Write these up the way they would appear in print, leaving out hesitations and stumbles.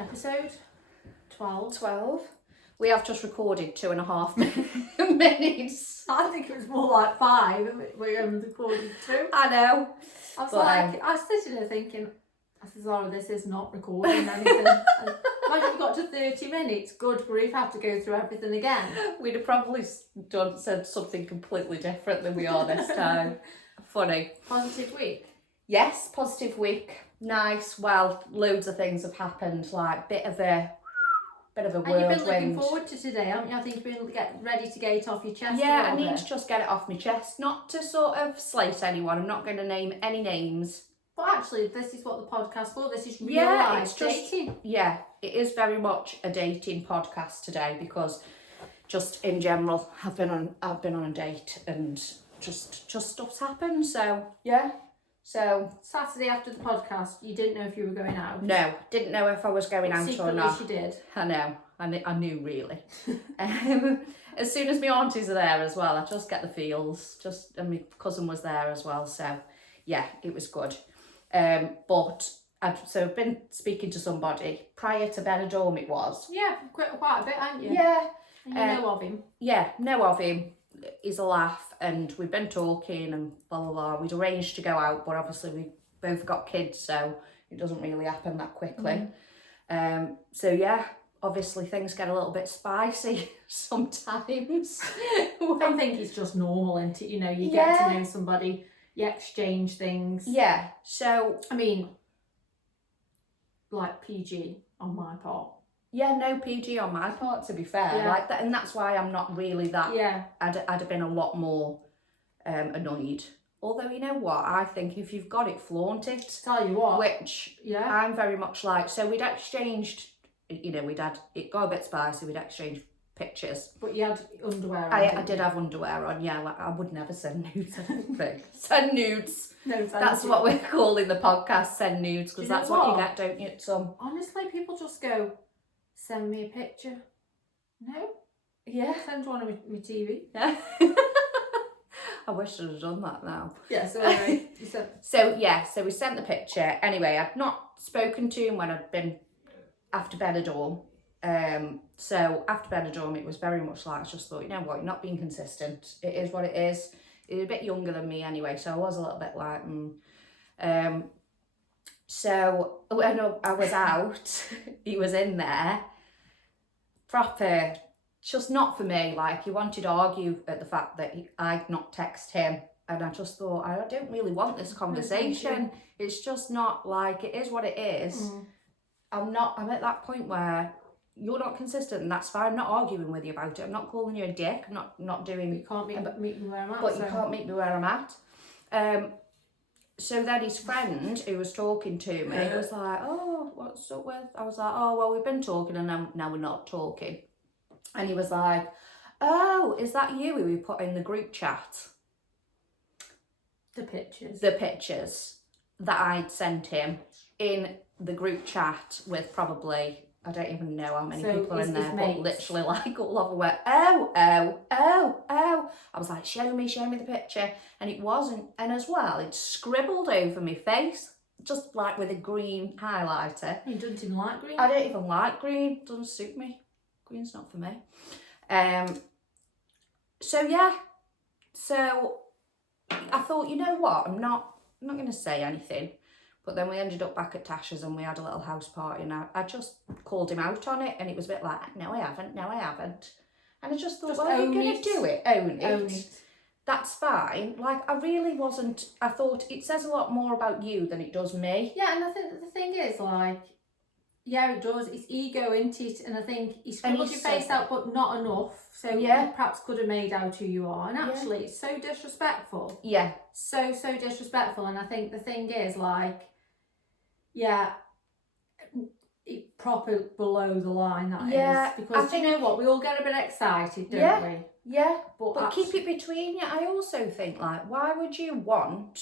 Episode 12. 12. We have just recorded 2.5 minutes. I think it was more like 5, and we only recorded 2. I know. I was But, like, I was sitting there thinking, I said, Zara, this is not recording anything. And imagine we got to 30 minutes. Good grief, have to go through everything again. We'd have probably said something completely different than we are this time. Funny. Positive week. Yes, positive week. Nice. Well, loads of things have happened. Like bit of a And you've been whirlwind. looking forward to today, haven't you? I think you've been ready to get it off your chest. Yeah, a I little need bit. to just get it off my chest. Not to sort of slate anyone. I'm not going to name any names. But actually, this is what the podcast's for. This is real Yeah, life it's just- dating. Yeah, it is very much a dating podcast today because just in general, I've been on a date and just stuff's happened. So yeah. So Saturday after the podcast, you didn't know if you were going out. no, didn't know if I was going out or Secretly, not. she did. I know. I knew really. As soon as my aunties are there as well, I just get the feels. And my cousin was there as well, so yeah, it was good. But I've been speaking to somebody prior to Benidorm. It was. Yeah, quite a bit, haven't you? Yeah. And you know of him. Yeah, know of him. He's a laugh, and we've been talking and blah blah blah. We'd arranged to go out, but obviously we both got kids, so it doesn't really happen that quickly. So yeah, obviously things get a little bit spicy sometimes. I think it's just normal, isn't it? You know, you get to know somebody, you exchange things. Yeah. So I mean, like PG on my part. yeah, no PG on my part, to be fair. Yeah. Like that, and that's why I'm not really that. Yeah. I'd have been a lot more annoyed. Although, you know what, I think if you've got it, flaunt it. Tell you what. Which Yeah. I'm very much like. So we'd exchanged, you know, it got a bit spicy, we'd exchanged pictures. But you had underwear on. I did have underwear on, yeah, like I would never send nudes, I don't think. Send nudes. No, thank That's you. what we're calling the podcast, send nudes, Do because you know that's what you what? get, don't you, Tom? Honestly, people just go, send me a picture. No, Yeah. send one of my TV. Yeah. I wish I'd have done that now. Yeah, so anyway, you said, So yeah, so we sent the picture. Anyway, I'd not spoken to him when I'd been after Benidorm. So after Benidorm, it was very much like I just thought, you know what, you're not being consistent. It is what it is. He was a bit younger than me anyway, so I was a little bit like, So when I was out, he was in there, proper, just not for me. Like he wanted to argue at the fact that I'd not text him. And I just thought, I don't really want this conversation. It's just not like, it is what it is. I'm at that point where you're not consistent and that's fine. I'm not arguing with you about it. I'm not calling you a dick. I'm not doing... you can't meet me where I'm at. But you can't meet me where I'm at. So then his friend who was talking to me was like, oh, what's up with... I was like, oh, well, we've been talking and now we're not talking. And he was like, oh, is that you who we put in the group chat? The pictures. The pictures that I'd sent him in the group chat with probably, I don't even know how many people are in there, but literally like all of them were, oh. I was like, show me the picture. And it wasn't. And as well, it scribbled over my face, just like with a green highlighter. You don't even like green? I don't even like green. Doesn't suit me. Green's not for me. So yeah. So I thought, you know what? I'm not going to say anything. But then we ended up back at Tasha's and we had a little house party and I just called him out on it and it was a bit like, no, I haven't. And I just thought, well, are you going to do it? Own it. That's fine. Like, I really wasn't, I thought it says a lot more about you than it does me. Yeah, and I think the thing is, like, yeah, it does. It's ego, isn't it? And I think he scribbled your face out, but not enough. So Yeah. you perhaps could have made out who you are. And actually, it's so disrespectful. Yeah. So disrespectful. And I think the thing is, like, yeah, it proper below the line, that Yeah, is. Because, you know what, we all get a bit excited, don't we? Yeah. But But keep it between you. I also think, like, why would you want,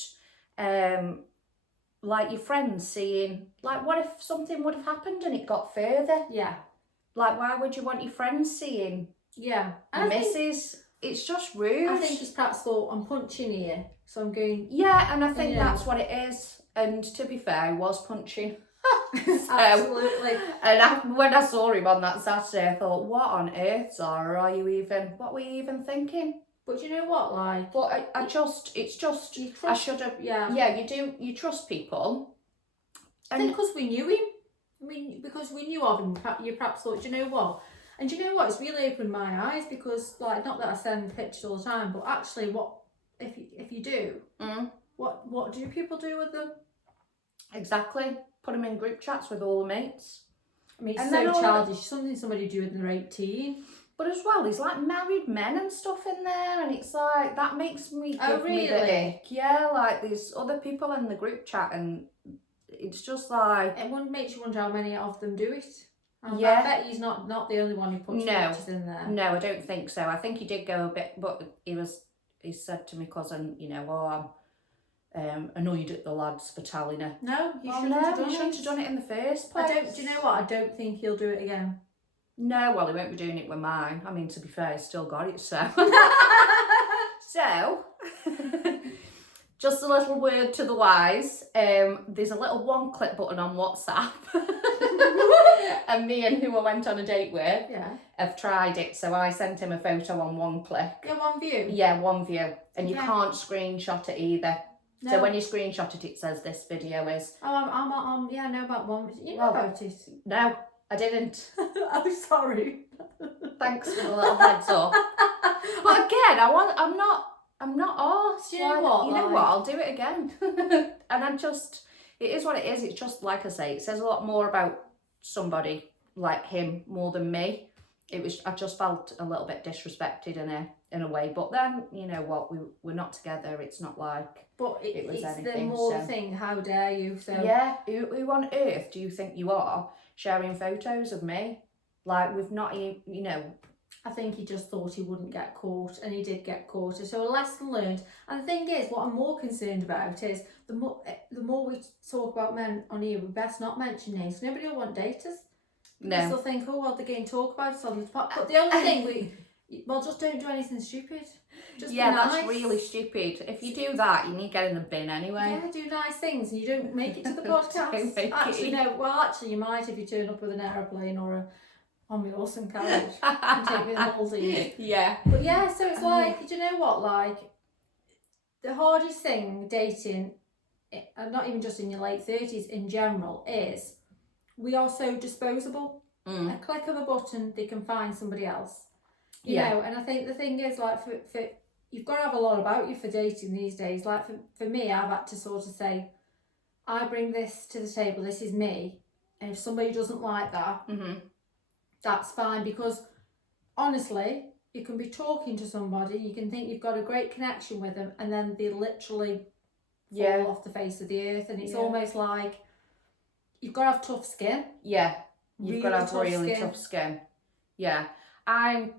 like, your friends seeing, like, what if something would have happened and it got further? Yeah. Like, why would you want your friends seeing Yeah. your missus? It's just rude. I think he's perhaps thought, I'm punching here, so I'm going... Yeah, and I think Yeah. that's what it is. And to be fair, I was punching. Absolutely. And when I saw him on that Saturday, I thought, what on earth, Zara, what were you even thinking? But you know what, like... But it's just, You I should have, yeah. you trust people. I think because we knew him. I mean, because we knew of him, you perhaps thought, do you know what? And do you know what? It's really opened my eyes because, like, not that I send pictures all the time, but actually, what if you do, what do people do with them? Exactly. Put them in group chats with all the mates. I mean, it's so childish. Something somebody do when they're 18. But as well, there's like married men and stuff in there, and it's like that makes me give me the ick. Yeah, like there's other people in the group chat, and it's just like it makes you wonder how many of them do it. And yeah, I bet he's not the only one who puts pictures in there. No, I don't think so. I think he did go a bit, but he said to my cousin, you know, oh, I'm annoyed at the lads for telling her. No, you shouldn't have done it in the first place. Do you know what? I don't think he'll do it again. No, well, he won't be doing it with mine. I mean, to be fair, he's still got it, so. So, just a little word to the wise. There's a little one-click button on WhatsApp. And me and who I went on a date with have tried it. So I sent him a photo on one click. Yeah, one view? Yeah, one view. And you can't screenshot it either. No. So when you screenshot it, it says this video is... Oh, I know about one. You know about it? No, I didn't. I'm sorry. Thanks for the little heads up. But again, I'm not arsed. You know what? You know what? I'll do it again. And it is what it is. It's just, like I say, it says a lot more about somebody like him more than me. I just felt a little bit disrespected in a way. But then, you know what? We're not together. It's not like it was anything. The thing, how dare you? So yeah, who on earth do you think you are sharing photos of me? Like, we've not, you know... I think he just thought he wouldn't get caught, and he did get caught. So a lesson learned. And the thing is, what I'm more concerned about is the more we talk about men on here, we best not mention names. Nobody will want daters. No. They'll think, oh, well, they're getting talk about it on the spot. But the only thing just don't do anything stupid. Just be nice. That's really stupid. If you do that, you need to get in the bin anyway. Yeah, do nice things, and you don't make it to the podcast. Actually, no. Well, actually, you might if you turn up with an aeroplane or on my awesome carriage and take me to the Maldives. Yeah. But yeah, so it's like, do you know what? Like, the hardest thing dating, and not even just in your late 30s in general, is we are so disposable. A click of a button, they can find somebody else. You know, and I think the thing is, like, for you've got to have a lot about you for dating these days. Like, for me, I've had to sort of say, I bring this to the table, this is me. And if somebody doesn't like that, that's fine, because honestly, you can be talking to somebody, you can think you've got a great connection with them, and then they literally fall off the face of the earth, and it's almost like you've got to have tough skin. Yeah, you've got to have really tough skin. Yeah, I'm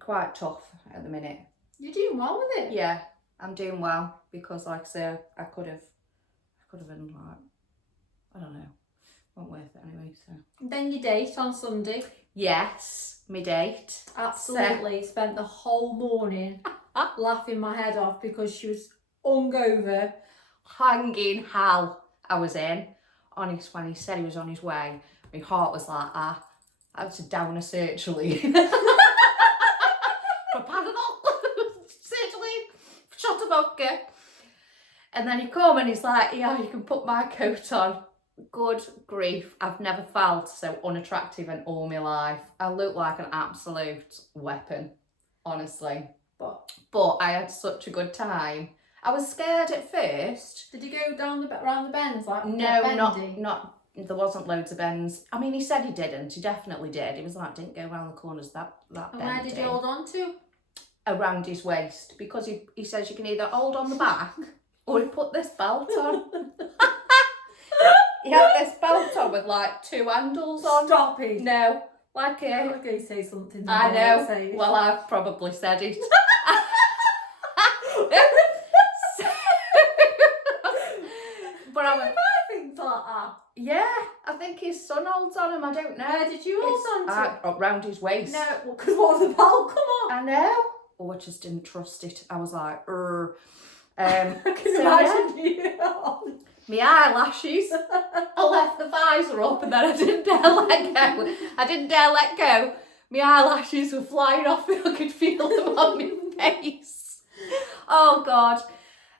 quite tough at the minute. You're doing well with it. Yeah, I'm doing well, because like I say, I could have been like, I don't know. Won't worth it anyway, so. Then your date on Sunday. Yes, my date. Absolutely. Spent the whole morning laughing my head off because she was hungover. Hanging hell I was in. Honest, when he said he was on his way, my heart was like, I had to down a sertraline. Sertraline, shot of vodka. And then he come and he's like, yeah, you can put my coat on. Good grief, I've never felt so unattractive in all my life. I look like an absolute weapon, honestly. But I had such a good time. I was scared at first. Did he go down around the bends like no, not. There wasn't loads of bends. I mean, he said he didn't. He definitely did. He was like, didn't go around the corners that bend. And where did you hold on to? Around his waist, because he says you can either hold on the back or he put this belt on. He had this belt on with like 2 handles on. Stop it. No, like a... I was going to say something. I know. Well, I've probably said it. But I went, things like that. Yeah, I think his son holds on him. I don't know. Where did you hold on to? Around his waist. No, because what was the belt? Come on. I know. Oh, I just didn't trust it. I was like, I can imagine you. my eyelashes. I left the visor up and then I didn't dare let go. I didn't dare let go. My eyelashes were flying off me. I could feel them on my face. Oh God.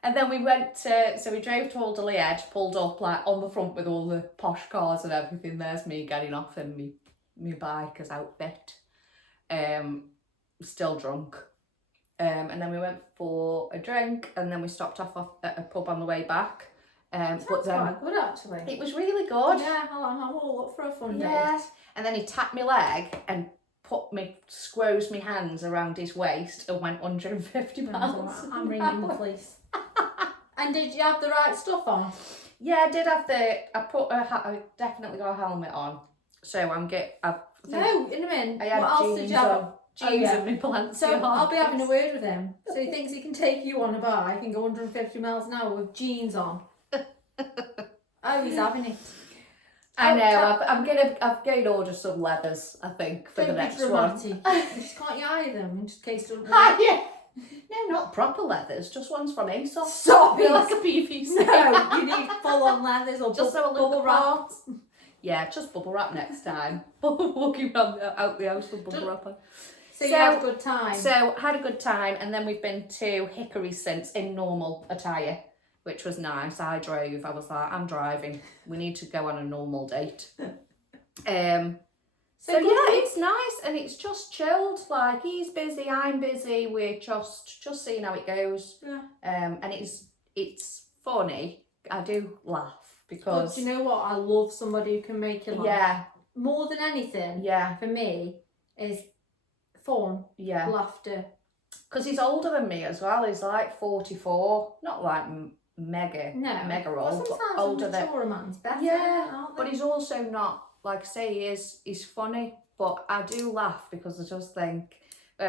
And then we went to, so we drove to Alderley Edge, pulled up like on the front with all the posh cars and everything. There's me getting off in me biker's outfit. Still drunk. And then we went for a drink and then we stopped off at a pub on the way back. Sounds But then quite good actually. it was really good. Yeah, I'll all up for a fun Yeah. date. And then he tapped my leg and squoze my hands around his waist and went 150 pounds. I'm ringing the police. And did you have the right stuff on? Yeah, I did have I definitely got a helmet on. So No, in a minute. I had What else did jeans you have? on. Jeans yeah. and my Balenciaga. So I'll be having a word with him. So he thinks he can take you on a bike and go 150 miles an hour with jeans on. Oh, he's having it. I know. I'm going to order some leathers. I think for the next one. You just can't you eye them in case it doesn't work? Yeah. No, not proper leathers. Just ones from ASOS. Stop Feel it. like a PVC. No, you need full on leathers or Just so bubble wrap. Yeah, just bubble wrap next time. Walking around out the house with bubble wrap on. So you had a good time. So had a good time, and then we've been to Hickory since in normal attire, which was nice. I drove. I was like, I'm driving. We need to go on a normal date. So good yeah, week. it's nice and it's just chilled. Like he's busy, I'm busy. We're just seeing how it goes. Yeah. And it's funny. I do laugh But because do you know what? I love somebody who can make you laugh. yeah, More than anything, yeah, for me, is fun, yeah. laughter. Because he's older than me as well. He's like 44, not like mega Well, old, but sometimes older a than. mature man's better. Yeah, aren't but they? he's also not, like I say, he's funny. But I do laugh because I just think, on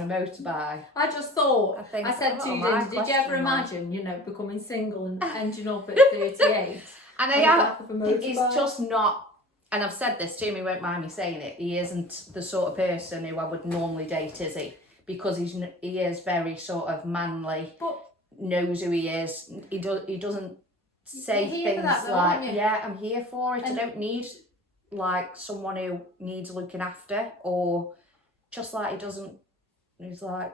a motorbike. I just thought, I said to oh, you, my did you ever question mark. imagine, becoming single and ending up at 38? And on the back of a he's motorbike? just not, and I've said this to him, he won't mind me saying it, he isn't the sort of person who I would normally date, is he? Because he is very sort of manly, But knows who he is, he doesn't say You're here for things that though, aren't like, you? yeah, I'm here for it, And- I don't need like someone who needs looking after, or just like he's like,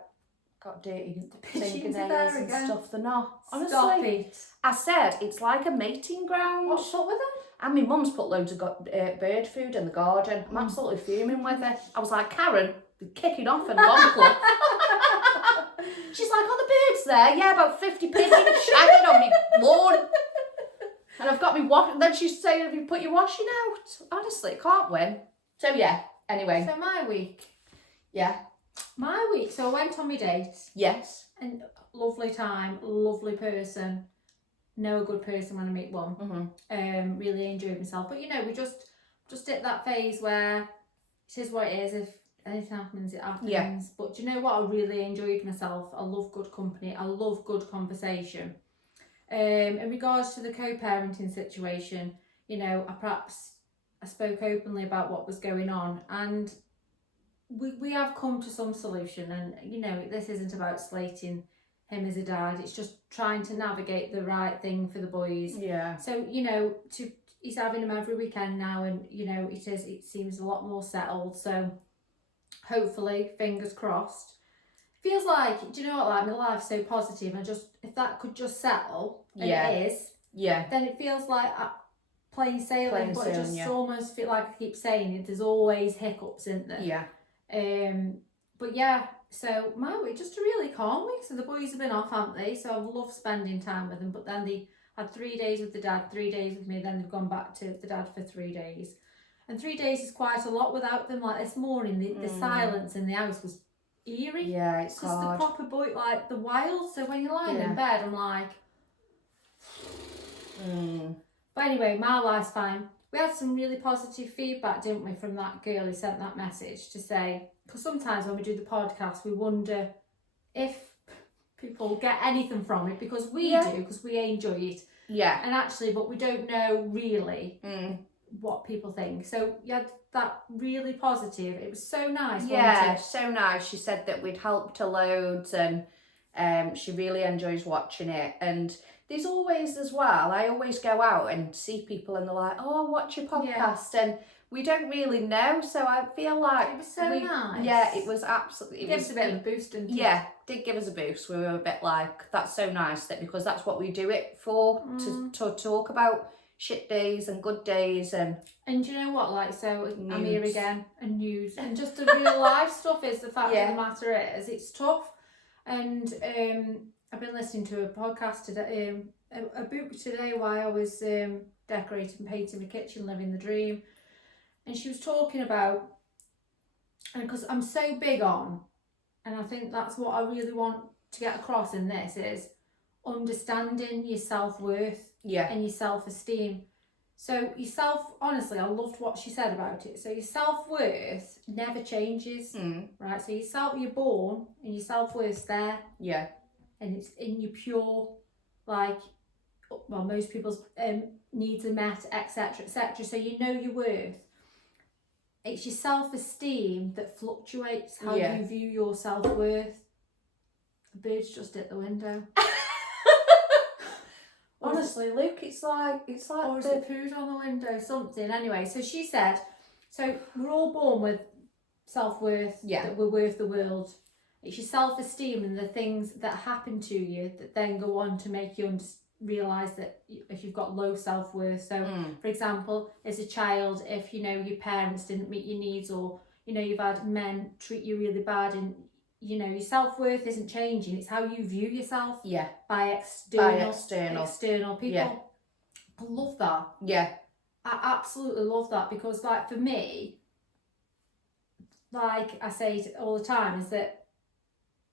got dirty Pigeons are fingernails there and again. stuff, they're not. Honestly. stop it. I said it's like a mating ground. What's up with them? And my mum's put loads of bird food in the garden. I'm absolutely fuming with it. I was like, Karen, be kicking off and gone club. She's like, are the birds there? Yeah, about 50 pigeons shagging on me lawn. And I've got me wash. Then she's saying, have you put your washing out? Honestly, can't win. So yeah, anyway. So my week. Yeah. My week. So I went on my date. Yes. And lovely time, lovely person. Know a good person when I meet one. Mm-hmm. Really enjoyed myself. But we just at that phase where it is what it is. If anything happens, it happens. Yeah. But do you know what? I really enjoyed myself. I love good company. I love good conversation. In regards to the co-parenting situation, I spoke openly about what was going on, and we have come to some solution. And this isn't about slating him as a dad. It's just trying to navigate the right thing for the boys. Yeah. So he's having them every weekend now, and it seems a lot more settled. So hopefully, fingers crossed. Feels like, do you know what, like my life's so positive, and if that could just settle, and Yeah. it is, Yeah. then it feels like plain sailing, but I just almost feel like I keep saying it, there's always hiccups, isn't there? Yeah. But yeah, so my week, just a really calm week. So the boys have been off, haven't they? So I've loved spending time with them, but then they had 3 days with the dad, 3 days with me, then they've gone back to the dad for 3 days. And 3 days is quite a lot without them. Like this morning, the silence in the house was eerie. Yeah, it's Because hard. the proper boy, like the wild. So when you're lying Yeah. in bed, I'm like. But anyway, my life's fine. We had some really positive feedback, didn't we, from that girl who sent that message to say, because sometimes when we do the podcast, we wonder if people get anything from it, because we do, because we enjoy it. Yeah. And actually, but we don't know really Mm. what people think. So you had that really positive. It was so nice. Yeah, wasn't it? so nice. She said that we'd helped her loads and She really enjoys watching it. And there's always as well, I always go out and see people and they're like, oh, watch your podcast. And we don't really know. So I feel like It was so nice. Yeah, it was absolutely. It gave us a bit of a boost, didn't it? Yeah, did give us a boost. We were a bit like, that's so nice that because that's what we do it for, to talk about shit days and good days and do you know what, like, so nudes. I'm here again, and news and just the real life stuff is the fact of the matter is it's tough. And I've been listening to a podcast today, a book today while I was decorating, painting my kitchen, living the dream, and she was talking about, and because I'm so big on, and I think that's what I really want to get across in this, is understanding your self-worth and your self-esteem. So honestly, I loved what she said about it. So your self-worth never changes, right? So you're born and your self-worth's there. Yeah. And it's in your pure, like, well, most people's needs are met, etc., etc. So you know your worth. It's your self-esteem that fluctuates how you view your self-worth. The bird's just at the window. Honestly, Luke, it's like or is it pooed on the window, something. Anyway, so she said, so we're all born with self-worth, that we're worth the world. It's your self-esteem and the things that happen to you that then go on to make you realise that if you've got low self-worth. So, for example, as a child, if, you know, your parents didn't meet your needs, or, you know, you've had men treat you really bad, and, you know, your self-worth isn't changing. It's how you view yourself by external people. Yeah. I love that. Yeah. I absolutely love that, because, like, for me, like I say all the time, is that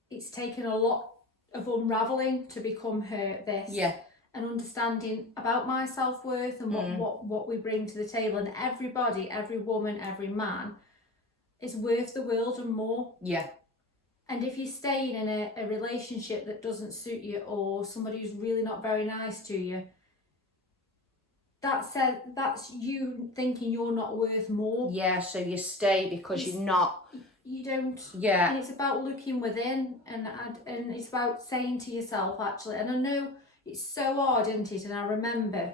it's taken a lot of unravelling to become this. Yeah. And understanding about my self-worth and what we bring to the table. And everybody, every woman, every man is worth the world and more. Yeah. And if you're staying in a relationship that doesn't suit you, or somebody who's really not very nice to you, that's you thinking you're not worth more. Yeah, so you stay because you're not. You don't. Yeah. And it's about looking within, and it's about saying to yourself, actually, and I know it's so hard, isn't it? And I remember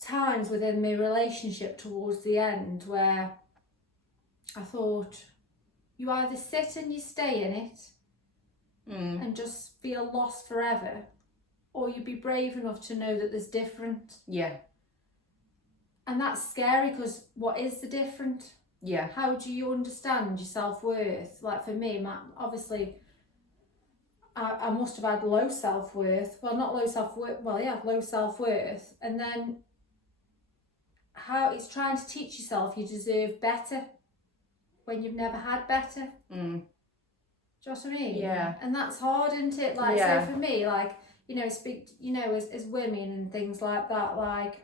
times within my relationship towards the end where I thought, you either sit and you stay in it and just feel lost forever, or you be brave enough to know that there's different. Yeah. And that's scary, because what is the different? Yeah. How do you understand your self-worth? Like, for me, obviously, I must have had low self-worth. Well, not low self-worth. Well, yeah, low self-worth. And then how it's trying to teach yourself you deserve better when you've never had better. Do you know what I mean? Yeah. And that's hard, isn't it? Like, so for me, like, you know, as women and things like that, like,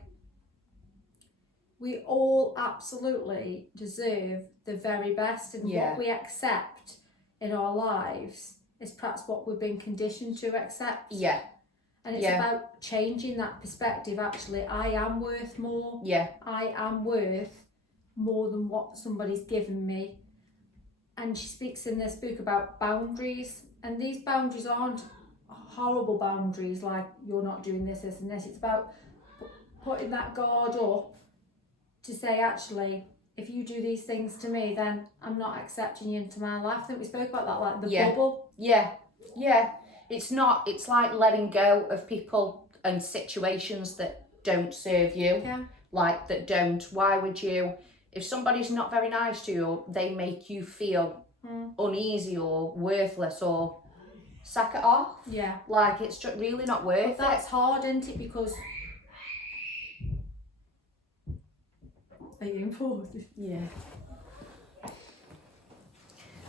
we all absolutely deserve the very best, and what we accept in our lives is perhaps what we've been conditioned to accept. Yeah. And it's about changing that perspective. Actually, I am worth more. Yeah. I am worth more than what somebody's given me. And she speaks in this book about boundaries, and these boundaries aren't horrible boundaries like you're not doing this, this and this. It's about putting that guard up to say, actually, if you do these things to me, then I'm not accepting you into my life. I think we spoke about that, like the bubble. Yeah. Yeah. It's like letting go of people and situations that don't serve you. Yeah. Like, that don't. Why would you, if somebody's not very nice to you, or they make you feel uneasy or worthless, or sack it off. Yeah. Like, it's just really not worth it. That's hard, isn't it? Because are you important? Yeah.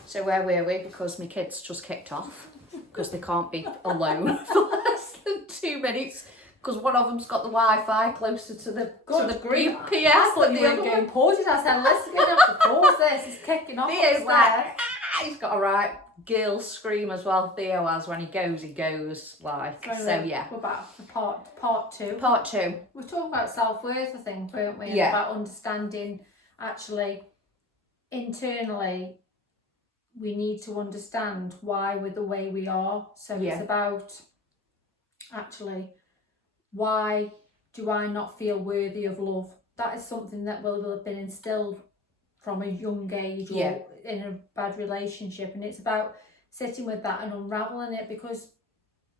So where were we? Because my kids just kicked off because they can't be alone for less than 2 minutes, because one of them's got the Wi-Fi closer to the green PS. I thought you were going paused. I said, let's get up to pause this. It's kicking off. Theo's like, he's got a right girl scream as well. Theo has, when he goes like. So yeah. We're back for part two. Part two. We're talking about self-worth, I think, weren't we? And about understanding, actually, internally, we need to understand why we're the way we are. So Yeah. it's about actually, why do I not feel worthy of love? That is something that will have been instilled from a young age Yeah. or in a bad relationship, and it's about sitting with that and unraveling it, because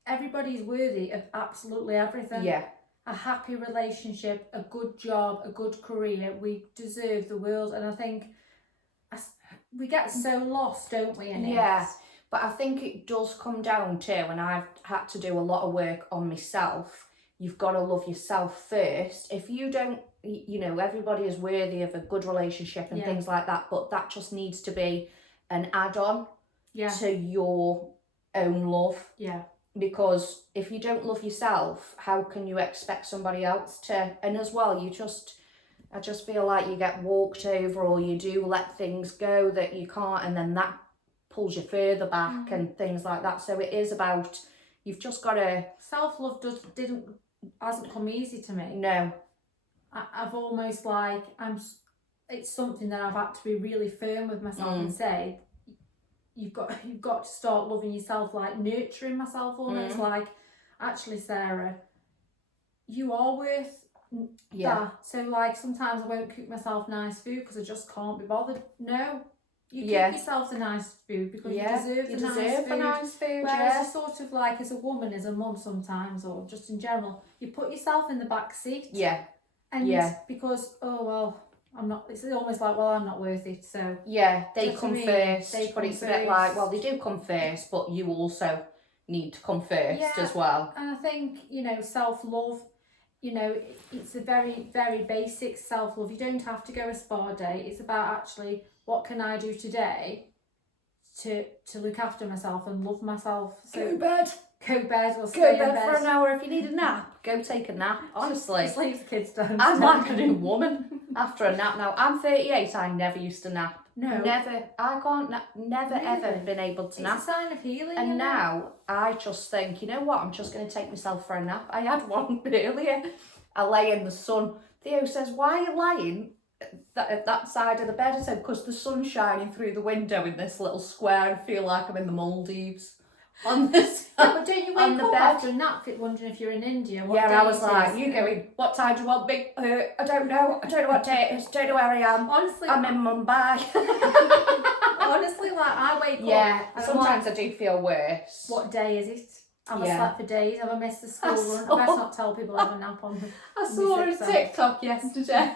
everybody's worthy of absolutely everything. Yeah. A happy relationship, a good job, a good career, we deserve the world. And I think we get so lost, don't we, in Yeah. it? But I think it does come down to, and I've had to do a lot of work on myself, you've got to love yourself first. If you don't, you know, everybody is worthy of a good relationship and Yeah. things like that, but that just needs to be an add-on Yeah. to your own love. Yeah. Because if you don't love yourself, how can you expect somebody else to? And as well, I just feel like you get walked over, or you do let things go that you can't, and then that pulls you further back and things like that. So it is about, you've just got to... Self-love hasn't come easy to me. No. I've almost like, it's something that I've had to be really firm with myself and say, you've got to start loving yourself, like nurturing myself almost, like, actually, Sarah, you are worth that. So like, sometimes I won't cook myself nice food because I just can't be bothered. No, you cook yourself the nice food because you deserve the nice food. Whereas you sort of like, as a woman, as a mum sometimes, or just in general, you put yourself in the back seat. Yeah. And because, oh well, I'm not, it's almost like, well, I'm not worth it, so... Yeah, they come first, They but come it's a bit like, well, they do come first, but you also need to come first as well. And I think, you know, self-love, you know, it's a very, very basic self-love. You don't have to go a spa day. It's about actually, what can I do today to look after myself and love myself? So Go to bed. Go to bed or Go stay to in bed bed for an hour. If you need a nap, go take a nap, honestly. Just leave the kids down. I'm like a new woman after a nap now. I'm 38, I never used to nap. No. Never. I can't nap. Never Really? ever been able to nap. It's a sign of healing. And now I just think, you know what, I'm just going to take myself for a nap. I had one earlier. I lay in the sun. Theo says, why are you lying at that side of the bed? I said, because the sun's shining through the window in this little square and feel like I'm in the Maldives. On this, but don't you wake on the up bed after a nap wondering if you're in India? What day I was it like, is? you going, what time do you want me? I don't know what day it is, don't know where I am. Honestly, I'm in Mumbai. honestly, like, I wake up. Yeah, and I'm sometimes like, I do feel worse. what day is it? Have I Yeah. slept for days? Have I missed the school run? I best not tell people I have a nap on. I saw a TikTok yesterday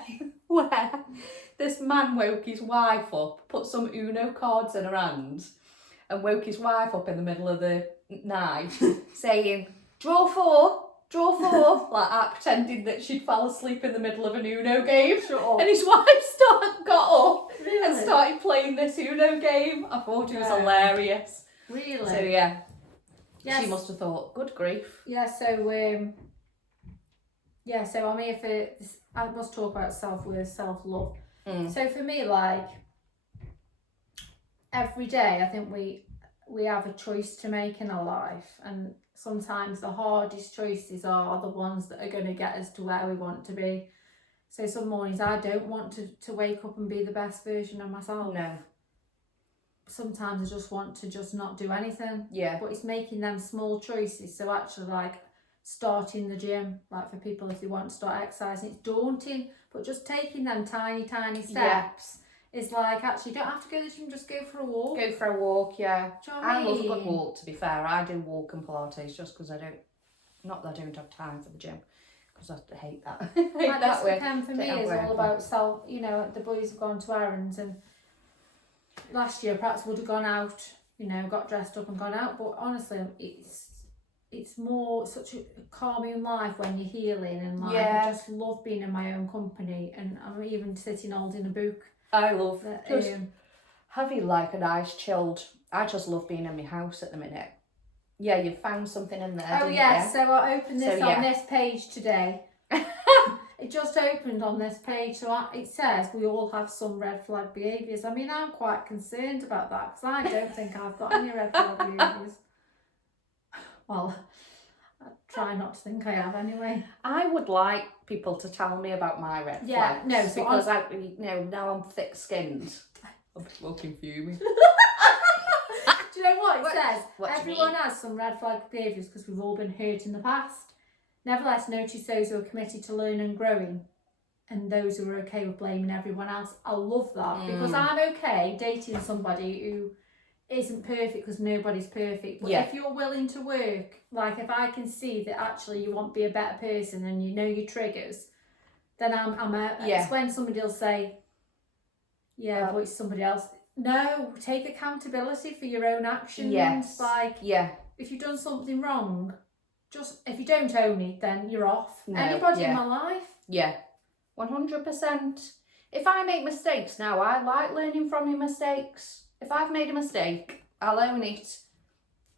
where this man woke his wife up, put some Uno cards in her hand, and woke his wife up in the middle of the night saying, draw four, like pretending that she'd fall asleep in the middle of an Uno game. Shut up. And his wife got up and Really? started playing this Uno game. I thought it was No. hilarious. Really? So yeah, Yes. she must have thought, good grief. Yeah, so I'm here for this. I must talk about self-worth, self-love. So for me, like, every day I think we have a choice to make in our life, and sometimes the hardest choices are the ones that are going to get us to where we want to be. So some mornings I don't want to wake up and be the best version of myself. No. Sometimes I just want to just not do anything. Yeah. But it's making them small choices. So actually, like, starting the gym, like, for people if they want to start exercising, it's daunting, but just taking them tiny steps is like, actually, you don't have to go to the gym, just go for a walk. Go for a walk, yeah. Do you know what I love a good mean? walk, to be fair. I do walk and Pilates just because not that I don't have time for the gym, because I hate that. I hate Like, that this way. weekend for me Take that is way. all about self, you know, the boys have gone to errands, and last year perhaps would have gone out, you know, got dressed up and gone out, but honestly, it's more such a calming life when you're healing, and like, I just love being in my own company, and I'm even sitting holding a book. I love That, just having like a nice chilled. I just love being in my house at the minute. Yeah, you've found something in there. Oh didn't yeah, you? so I opened this So, on yeah. this page today. It just opened on this page, so it says we all have some red flag behaviours. I mean, I'm quite concerned about that because I don't think I've got any red flag behaviours. Well, I try not to think I have anyway. I would like people to tell me about my red Yeah, flags. no, so because now I'm thick-skinned. I'm fucking fuming. Do you know what it What- says? what do you Everyone mean? has some red flag behaviours because we've all been hurt in the past. Nevertheless, notice those who are committed to learning and growing and those who are okay with blaming everyone else. I love that because I'm okay dating somebody who isn't perfect because nobody's perfect. But Yeah. if you're willing to work, like if I can see that actually you want to be a better person and you know your triggers, then I'm out. Yeah. It's when somebody will say, yeah, but it's somebody else. No, take accountability for your own actions. Yes. Like, Yeah. if you've done something wrong, just if you don't own it, then you're off. No, Anybody yeah. in my life. Yeah. 100%. If I make mistakes now, I like learning from your mistakes. If I've made a mistake, I'll own it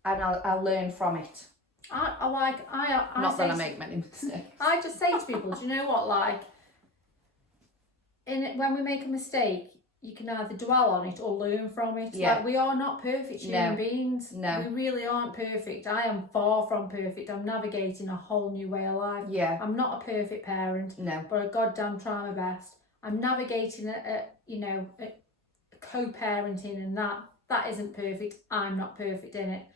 and I'll learn from it. I Not say that I make many mistakes. I just say to people, do you know what? Like, when we make a mistake, you can either dwell on it or learn from it. Yeah. Like, we are not perfect human beings. No. We really aren't perfect. I am far from perfect. I'm navigating a whole new way of life. Yeah. I'm not a perfect parent, No. but I goddamn try my best. I'm navigating a co-parenting, and that isn't perfect. I'm not perfect in it.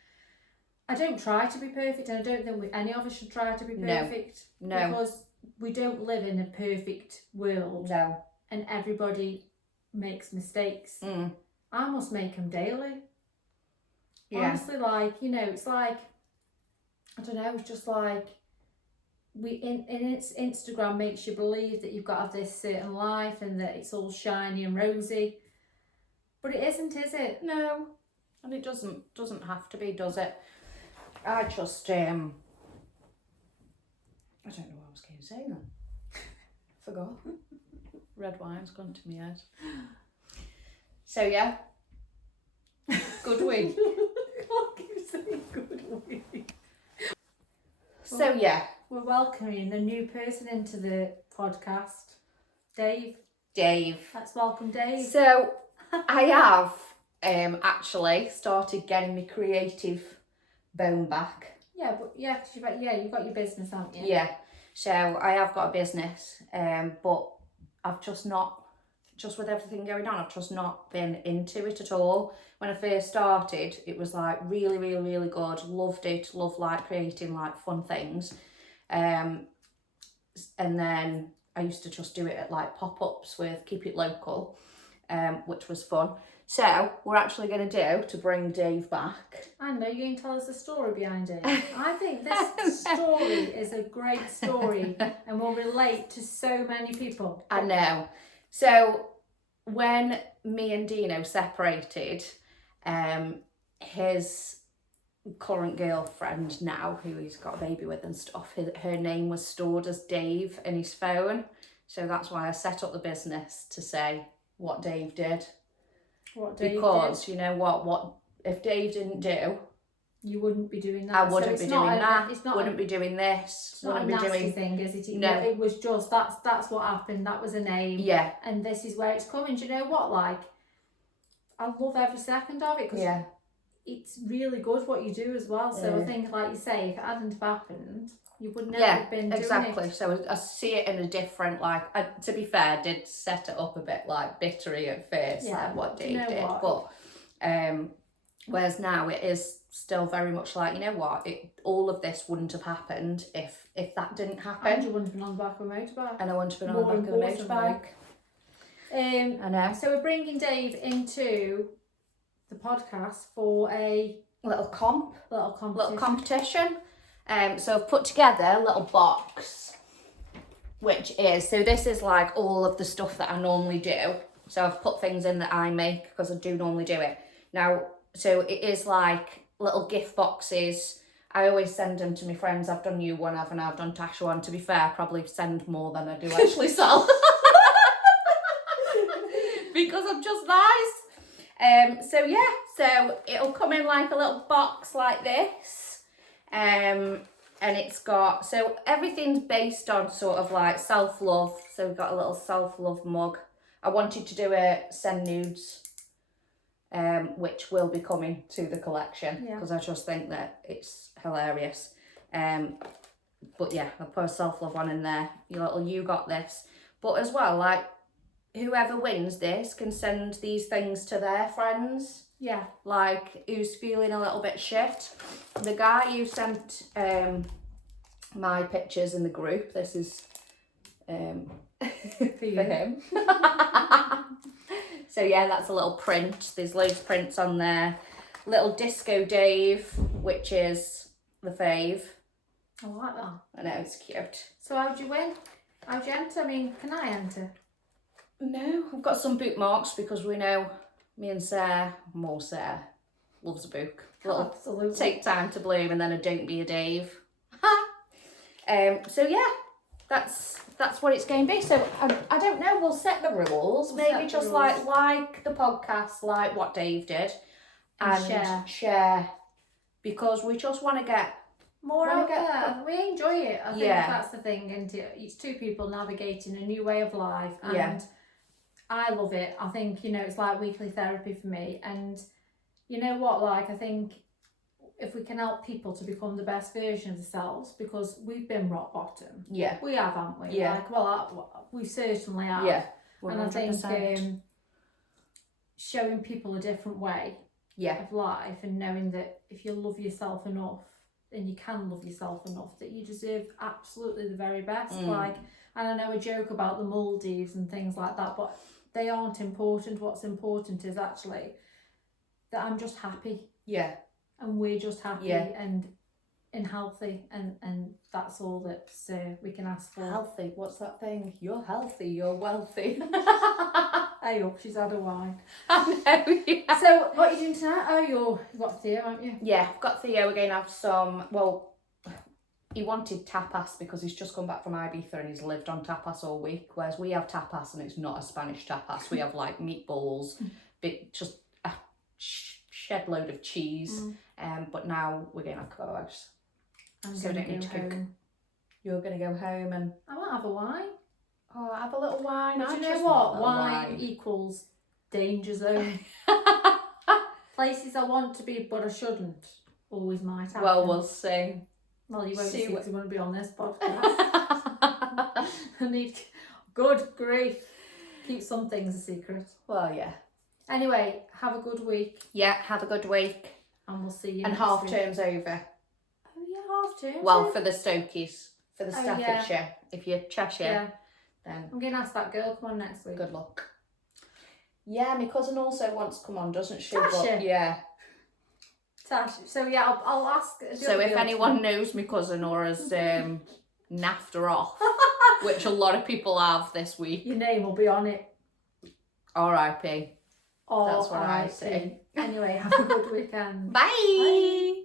I don't try to be perfect, and I don't think any of us should try to be perfect. No. Because we don't live in a perfect world. No. And everybody makes mistakes. I must make them daily. Yeah. Honestly, like, it's like, I don't know, it's just like, Instagram makes you believe that you've got to have this certain life and that it's all shiny and rosy. But it isn't, is it? No. And it doesn't have to be, does it? I just I don't know what I was going to say then. Forgot. Red wine's gone to my head. So yeah. Good week. Can't keep saying good week. So yeah. We're welcoming a new person into the podcast. Dave. Let's welcome Dave. So I have actually started getting my creative bone back. Yeah, but because you've got your business, haven't you? Yeah. So I have got a business, but I've just with everything going on, I've just not been into it at all. When I first started, it was like really, really, really good. Loved it. Loved like creating like fun things. And then I used to just do it at like pop-ups with Keep It Local, which was fun. So we're actually going to bring Dave back. I know you're going to tell us the story behind it. I think this story is a great story and will relate to so many people. I know. So when me and Dino separated, his current girlfriend now, who he's got a baby with and stuff, her name was stored as Dave in his phone. So that's why I set up the business to say what Dave did. What Dave because did. you know what if Dave didn't do, you wouldn't be doing that. I wouldn't be doing that. It's not wouldn't be doing this. It's not wouldn't a be nasty doing thing, is it? No. It was just that's what happened. That was a name. Yeah. And this is where it's coming. Do you know what? Like, I love every second of it because it's really good what you do as well. So I think, like you say, if it hadn't have happened, you would never have been doing exactly. it. So I see it in a different, like, to be fair, I did set it up a bit like bittery at first, like what Dave did. But whereas now it is still very much like, you know what, all of this wouldn't have happened if that didn't happen. And you wouldn't have been on the back of a motorbike. And I wouldn't have been on the back of a motorbike. I know. So we're bringing Dave into the podcast for a little competition. competition. So I've put together a little box, which is, so this is like all of the stuff that I normally do. So I've put things in that I make because I do normally do it. Now, so it is like little gift boxes. I always send them to my friends. I've done you one, haven't I? I've done Tasha one. To be fair, I probably send more than I do actually sell. Because I'm just nice. So it'll come in like a little box like this. And it's got, so everything's based on sort of like self-love. So we've got a little self-love mug. I wanted to do a send nudes, which will be coming to the collection because I just think that it's hilarious. But yeah, I'll put a self-love one in there. Your little you got this. But as well, like, whoever wins this can send these things to their friends. Yeah. Like, who's feeling a little bit shit. The guy who sent my pictures in the group, this is for you. him. So yeah, that's a little print. There's loads of prints on there. Little Disco Dave, which is the fave. I like that. I know, it's cute. So how'd you win? How'd you enter? I mean, can I enter? No, I've got some bookmarks because we know me and Sarah, more Sarah, loves a book. Little Absolutely. Take Time to Bloom and then a Don't Be a Dave. So yeah, that's what it's going to be. So I don't know, we'll set the rules. We'll Maybe set the just rules. like the podcast, like what Dave did. And share. Because we just want to get more Wanna out get- there. We enjoy it. I think Yeah. that's the thing, and it's two people navigating a new way of life, and Yeah. I love it. I think, you know, it's like weekly therapy for me, and you know what, like, I think if we can help people to become the best version of themselves, because we've been rock bottom. yeah. We have, haven't we? Yeah. Like, well, we certainly have. Yeah. And I think 100%. showing people a different way yeah. of life, and knowing that if you love yourself enough, and you can love yourself enough, that you deserve absolutely the very best. Like, and I know a joke about the Maldives and things like that, but they aren't important. What's important is actually that I'm just happy, Yeah. and we're just happy, Yeah. and healthy, and that's all that we can ask for. Healthy. What's that thing? You're healthy. You're wealthy. I hope she's had a wine. I know. Yeah. So what are you doing tonight? Oh, you've got Theo, haven't you? Yeah, I've got Theo. We're going to have some. Well, he wanted tapas because he's just come back from Ibiza and he's lived on tapas all week. Whereas we have tapas and it's not a Spanish tapas. We have like meatballs, just a shed load of cheese. But now we're going to have kebabs. So we don't need to cook. You're going to go home and I might have a wine. have a little wine. But I you know just what? want a Wine equals danger zone. Places I want to be but I shouldn't always might happen. Well, we'll see. Well, you won't see see what- because you want to be on this podcast. I need good grief. Keep some things a secret. Well, yeah. Anyway, have a good week, Yeah, have a good week. and we'll see you And next half week. term's over. Oh yeah, half term. Well, too. for the Stokies. For the Oh, Staffordshire. If you're Cheshire, yeah, then I'm gonna ask that girl come on next week. good luck. Yeah, my cousin also wants to come on, doesn't she? Does But, she? yeah. Tash. So yeah, I'll ask. the So other if girl to anyone come. knows my cousin or has naffed her off, which a lot of people have this week, Your name will be on it. R.I.P. Oh, That's what I alright, say. Anyway, have a good weekend. Bye. Bye.